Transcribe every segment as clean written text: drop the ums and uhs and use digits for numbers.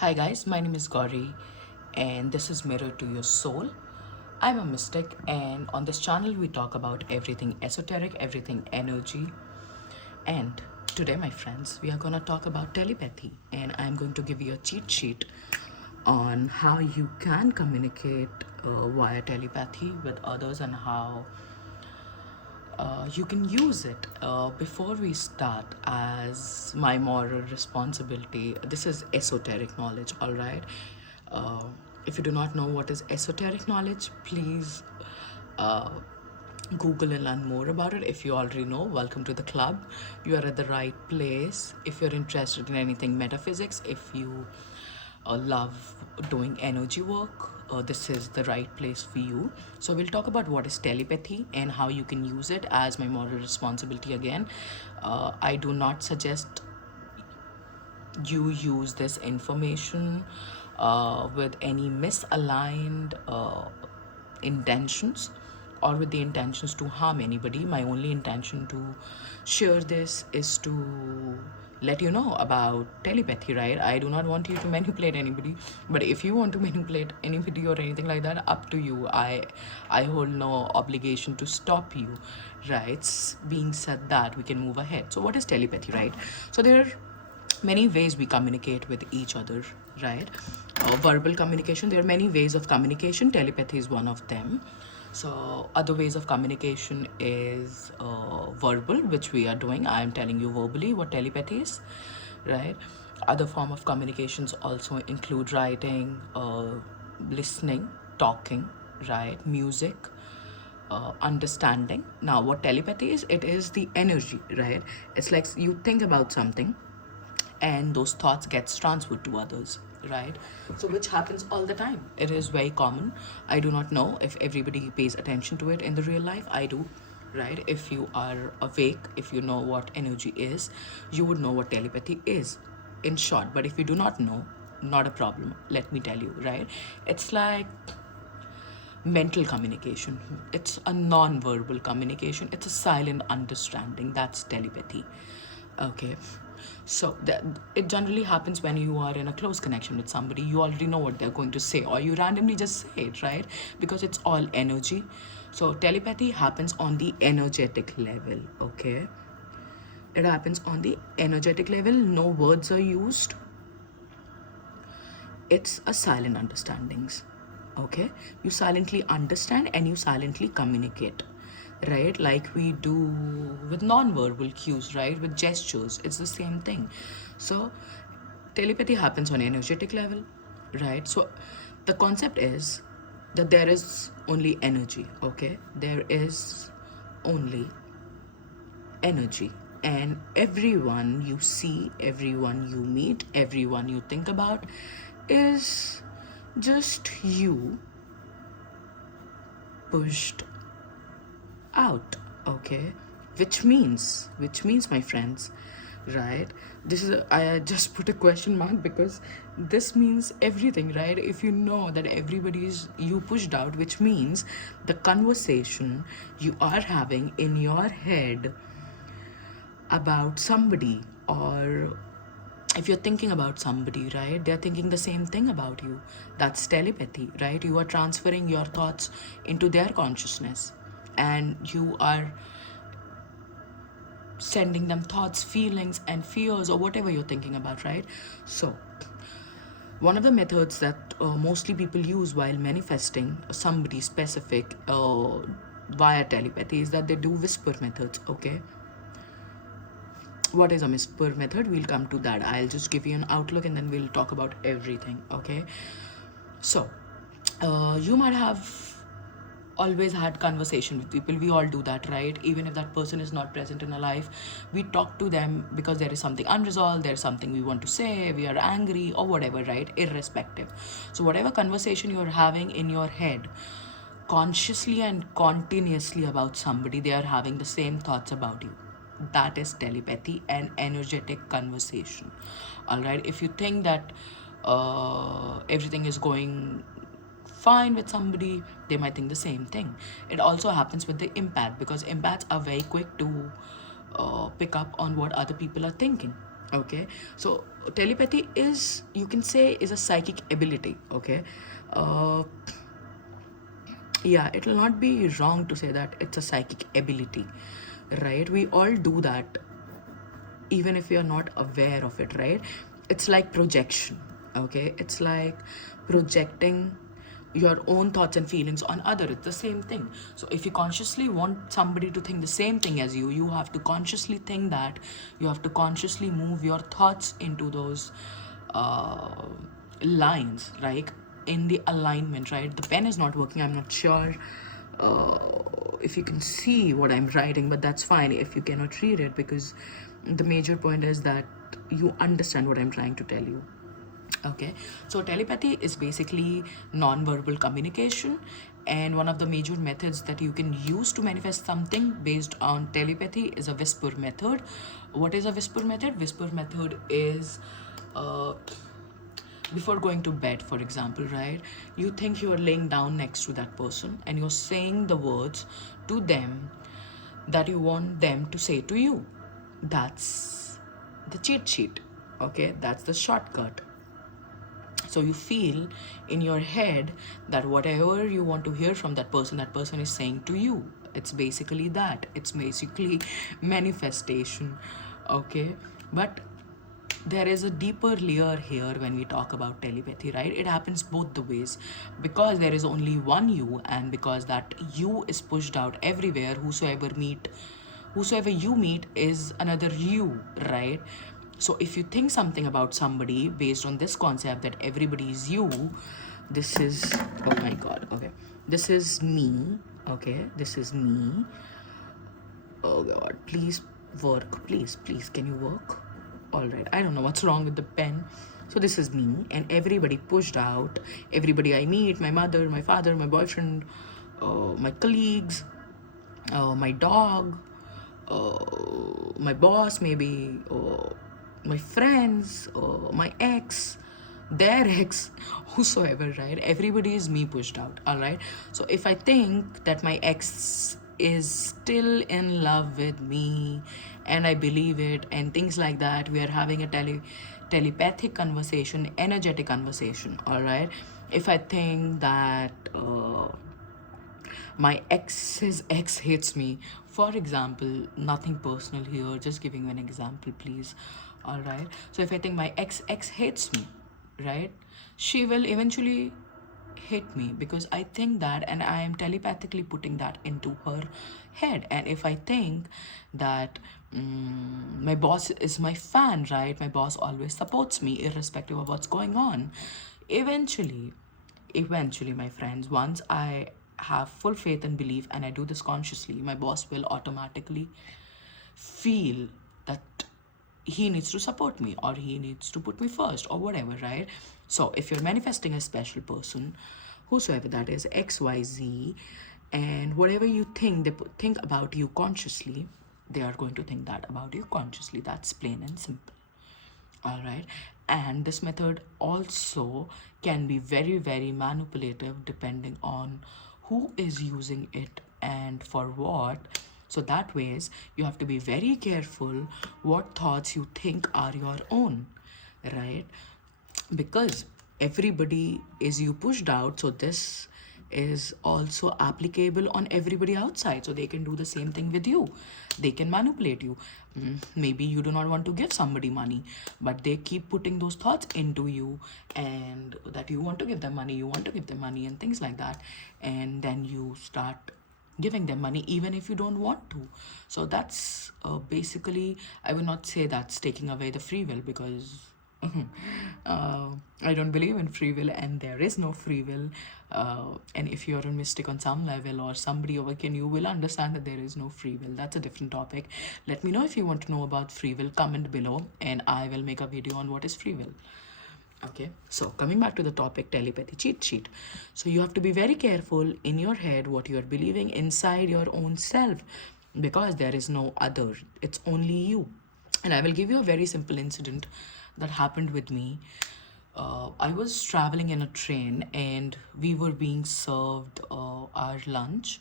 Hi guys, my name is Gauri and this is Mirror to Your Soul. I'm a mystic and on this channel we talk about everything esoteric, everything energy. And today my friends, we are going to talk about telepathy and I'm going to give you a cheat sheet on how you can communicate via telepathy with others and how you can use it. Before we start, as my moral responsibility, this is esoteric knowledge, all right? Uh, if you do not know what is esoteric knowledge, please uh, Google and learn more about it. If you already know, welcome to the club. You are at the right place. If you're interested in anything metaphysics, if you love doing energy work, this is the right place for you. So we'll talk about what is telepathy and how you can use it as my moral responsibility again. I do not suggest you use this information with any misaligned intentions or with the intentions to harm anybody. My only intention to share this is to let you know about telepathy, right? I do not want you to manipulate anybody, but if you want to manipulate anybody or anything like that, up to you. I hold no obligation to stop you, right? Being said that, we can move ahead. So what is telepathy, right? So there are many ways we communicate with each other, right? Verbal communication, there are many ways of communication. Telepathy is one of them. So other ways of communication is verbal, which we are doing. I am telling you verbally what telepathy is, right? Other form of communications also include writing, listening, talking, right? Music, understanding. Now what telepathy is, it is the energy, right? It's like you think about something and those thoughts gets transferred to others, right? So which happens all the time. It is very common. I do not know if everybody pays attention to it in the real life. I do, right? If you are awake, if you know what energy is, you would know what telepathy is, in short. But if you do not know, not a problem, let me tell you, right? It's like mental communication. It's a non-verbal communication. It's a silent understanding. That's telepathy. Okay. So that it generally happens when you are in a close connection with somebody. You already know what they're going to say, or you randomly just say it, right? Because it's all energy. So telepathy happens on the energetic level. Okay. It happens on the energetic level. No words are used. It's a silent understandings. Okay, you silently understand and you silently communicate, right? Like we do with non-verbal cues, right? With gestures, it's the same thing. So telepathy happens on energetic level, right? So the concept is that there is only energy. Okay, there is only energy, and everyone you see, everyone you meet, everyone you think about is just you pushed out. Okay, which means my friends, right? This is I just put a question mark because this means everything, right? If you know that everybody is you pushed out, which means the conversation you are having in your head about somebody, or if you're thinking about somebody, right, they're thinking the same thing about you. That's telepathy, right? You are transferring your thoughts into their consciousness and you are sending them thoughts, feelings and fears or whatever you're thinking about, right? So one of the methods that mostly people use while manifesting somebody specific via telepathy is that they do whisper methods. Okay, what is a whisper method? We'll come to that. I'll just give you an outlook and then we'll talk about everything. Okay, so you might have always had conversation with people. We all do that, right? Even if that person is not present in our life, we talk to them because there is something unresolved, there's something we want to say, we are angry or whatever, right? Irrespective. So whatever conversation you're having in your head consciously and continuously about somebody, they are having the same thoughts about you. That is telepathy and energetic conversation. All right, if you think that everything is going fine with somebody, they might think the same thing. It also happens with the empath because empaths are very quick to pick up on what other people are thinking, Okay, so telepathy is, you can say, is a psychic ability. Okay, uh, yeah, it will not be wrong to say that it's a psychic ability, right? We all do that even if we are not aware of it, right? It's like projection. Okay, it's like projecting your own thoughts and feelings on other. It's the same thing. So if you consciously want somebody to think the same thing as you have to consciously think that. You have to consciously move your thoughts into those uh, lines, right? In the alignment, right? The pen is not working. I'm not sure if you can see what I'm writing, but that's fine if you cannot read it, because the major point is that you understand what I'm trying to tell you. Okay, so telepathy is basically non-verbal communication, and one of the major methods that you can use to manifest something based on telepathy is a whisper method. What is a whisper method? Whisper method is uh, before going to bed, for example, right? You think you are laying down next to that person and you're saying the words to them that you want them to say to you. That's the cheat sheet. Okay, that's the shortcut. So you feel in your head that whatever you want to hear from that person is saying to you. It's basically that. It's basically manifestation. Okay, but there is a deeper layer here when we talk about telepathy, right? It happens both the ways, because there is only one you, and because that you is pushed out everywhere. Whosoever you meet is another you, right? So if you think something about somebody based on this concept that everybody is you, this is, oh my god, okay, this is me. Okay, this is me. Oh god, please work, please, can you work? All right, I don't know what's wrong with the pen. So this is me, and everybody pushed out. Everybody I meet, my mother, my father, my boyfriend, my colleagues, my dog, my boss, maybe, my friends, my ex, their ex, whosoever, right? Everybody is me pushed out. All right, so if I think that my ex is still in love with me, and I believe it, and things like that, we are having a telepathic conversation, energetic conversation. All right, if I think that my ex's ex hates me, for example, nothing personal here, just giving you an example, please. All right, so if I think my ex hates me, right, she will eventually hate me, because I think that, and I am telepathically putting that into her head. And if I think that my boss is my fan, right, my boss always supports me irrespective of what's going on, eventually, my friends, once I have full faith and belief and I do this consciously, my boss will automatically feel that he needs to support me, or he needs to put me first, or whatever, right? So if you're manifesting a special person, whosoever that is, XYZ, and whatever you think they think about you consciously, they are going to think that about you consciously. That's plain and simple. All right, and this method also can be very, very manipulative depending on who is using it and for what. So that ways you have to be very careful what thoughts you think are your own, right? Because everybody is you pushed out, so this is also applicable on everybody outside, so they can do the same thing with you. They can manipulate you. Maybe you do not want to give somebody money, but they keep putting those thoughts into you, and that you want to give them money, and things like that, and then you start giving them money even if you don't want to. So that's basically, I will not say that's taking away the free will, because I don't believe in free will, and there is no free will. And if you're a mystic on some level, or somebody awaken, you will understand that there is no free will. That's a different topic. Let me know if you want to know about free will. Comment below, and I will make a video on what is free will. Okay, so coming back to the topic, telepathy cheat sheet. So you have to be very careful in your head what you are believing inside your own self, because there is no other. It's only you. And I will give you a very simple incident that happened with me. I was traveling in a train, and we were being served our lunch.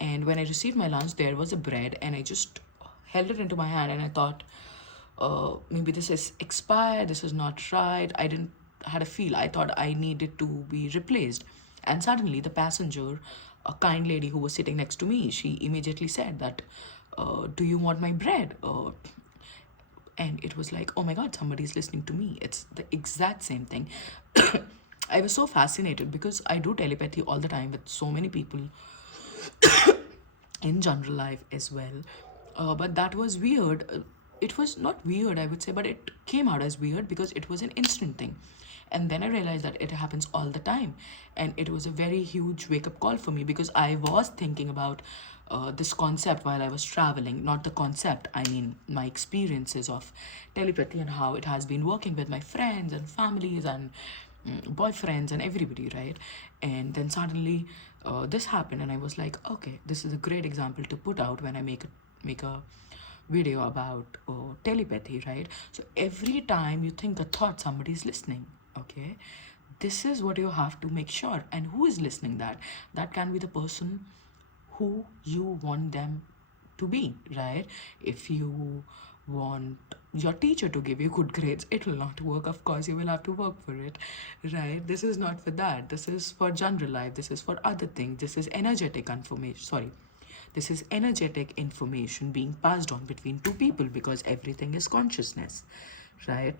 And when I received my lunch, there was a bread, and I just held it into my hand, and I thought, maybe this is expired, this is not right. I didn't had a feel. I thought I needed to be replaced. And suddenly the passenger, a kind lady who was sitting next to me, she immediately said that, do you want my bread? And it was like, oh my god, somebody's listening to me. It's the exact same thing. I was so fascinated because I do telepathy all the time with so many people in general life as well. But that was weird. It was not weird, I would say, but it came out as weird because it was an instant thing. And then I realized that it happens all the time. And it was a very huge wake up call for me because I was thinking about this concept while I was traveling. Not the concept, I mean my experiences of telepathy and how it has been working with my friends and families and boyfriends and everybody, right? And then suddenly this happened, and I was like, okay, this is a great example to put out when I make a video about telepathy, right? So every time you think a thought, somebody is listening. Okay, this is what you have to make sure. And who is listening? That can be the person who you want them to be, right? If you want your teacher to give you good grades, it will not work. Of course, you will have to work for it, right? This is not for that. This is for general life. This is for other things. This is energetic information. Sorry. This is energetic information being passed on between two people because everything is consciousness, right?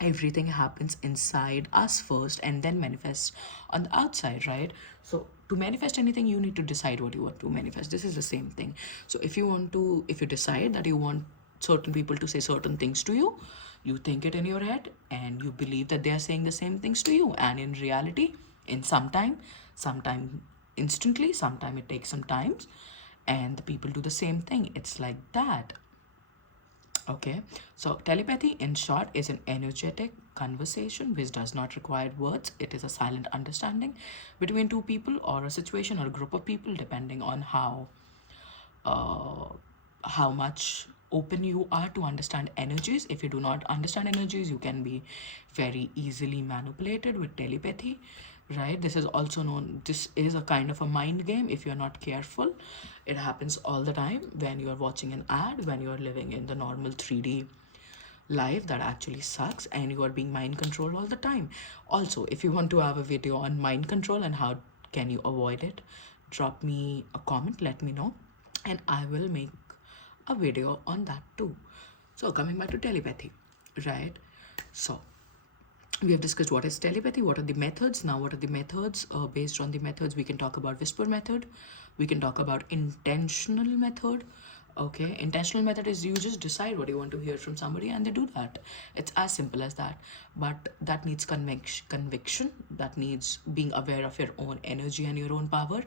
Everything happens inside us first and then manifests on the outside, right? So to manifest anything, you need to decide what you want to manifest. This is the same thing. So if you decide that you want certain people to say certain things to you, you think it in your head and you believe that they are saying the same things to you. And in reality, in sometime instantly, sometime it takes some time, and the people do the same thing. It's like that. Okay, so telepathy in short is an energetic conversation which does not require words. It is a silent understanding between two people or a situation or a group of people, depending on how much open you are to understand energies. If you do not understand energies, you can be very easily manipulated with telepathy, right? This is also known, this is a kind of a mind game if you're not careful. It happens all the time when you're watching an ad, when you're living in the normal 3D life that actually sucks, and you are being mind controlled all the time. Also, if you want to have a video on mind control and how can you avoid it, drop me a comment, let me know, and I will make a video on that too. So coming back to telepathy, right? So we have discussed what is telepathy, what are the methods. Now what are the methods? Based on the methods, we can talk about whisper method, we can talk about intentional method. Okay, intentional method is you just decide what you want to hear from somebody and they do that. It's as simple as that. But that needs conviction, that needs being aware of your own energy and your own power.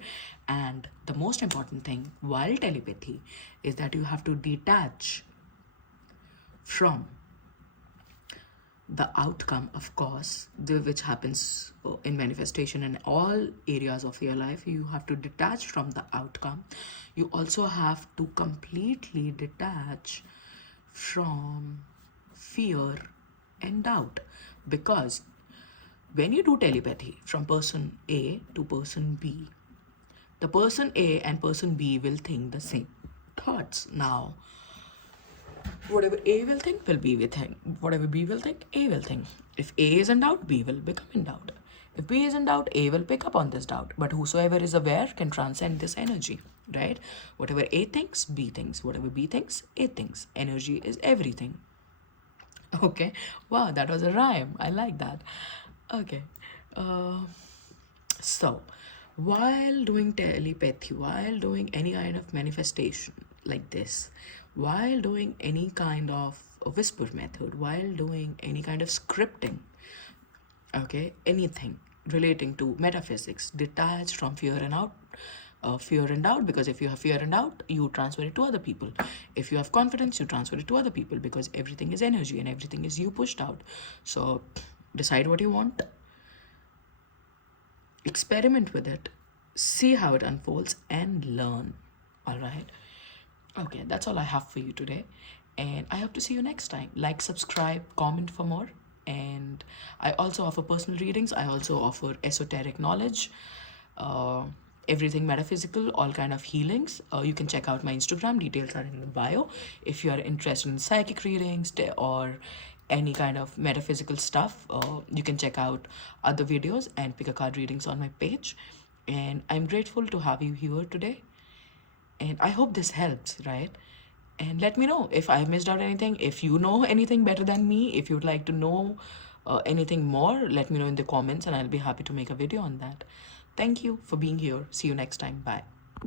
And the most important thing while telepathy is that you have to detach from the outcome, of course, which happens in manifestation in all areas of your life. You have to detach from the outcome. You also have to completely detach from fear and doubt, because when you do telepathy from person A to person B, the person A and person B will think the same thoughts. Now whatever A will think will B will think. Whatever B will think, A will think. If A is in doubt, B will become in doubt. If B is in doubt, A will pick up on this doubt. But whosoever is aware can transcend this energy, right? Whatever A thinks, B thinks. Whatever B thinks, A thinks. Energy is everything. Okay. Wow, that was a rhyme. I like that. Okay. So, while doing telepathy, while doing any kind of manifestation like this, while doing any kind of a whisper method, while doing any kind of scripting, okay, anything relating to metaphysics, detached from fear and doubt, because if you have fear and doubt, you transfer it to other people. If you have confidence, you transfer it to other people, because everything is energy and everything is you pushed out. So decide what you want, experiment with it, see how it unfolds, and learn. All right. Okay, that's all I have for you today, and I hope to see you next time. Like, subscribe, comment for more. And I also offer personal readings. I also offer esoteric knowledge. everything metaphysical, all kind of healings. You can check out my Instagram, details are in the bio. If you are interested in psychic readings or any kind of metaphysical stuff, you can check out other videos and pick a card readings on my page. And I'm grateful to have you here today, and I hope this helps, right? And let me know if I missed out anything. If you know anything better than me, if you'd like to know anything more, let me know in the comments and I'll be happy to make a video on that. Thank you for being here. See you next time. Bye.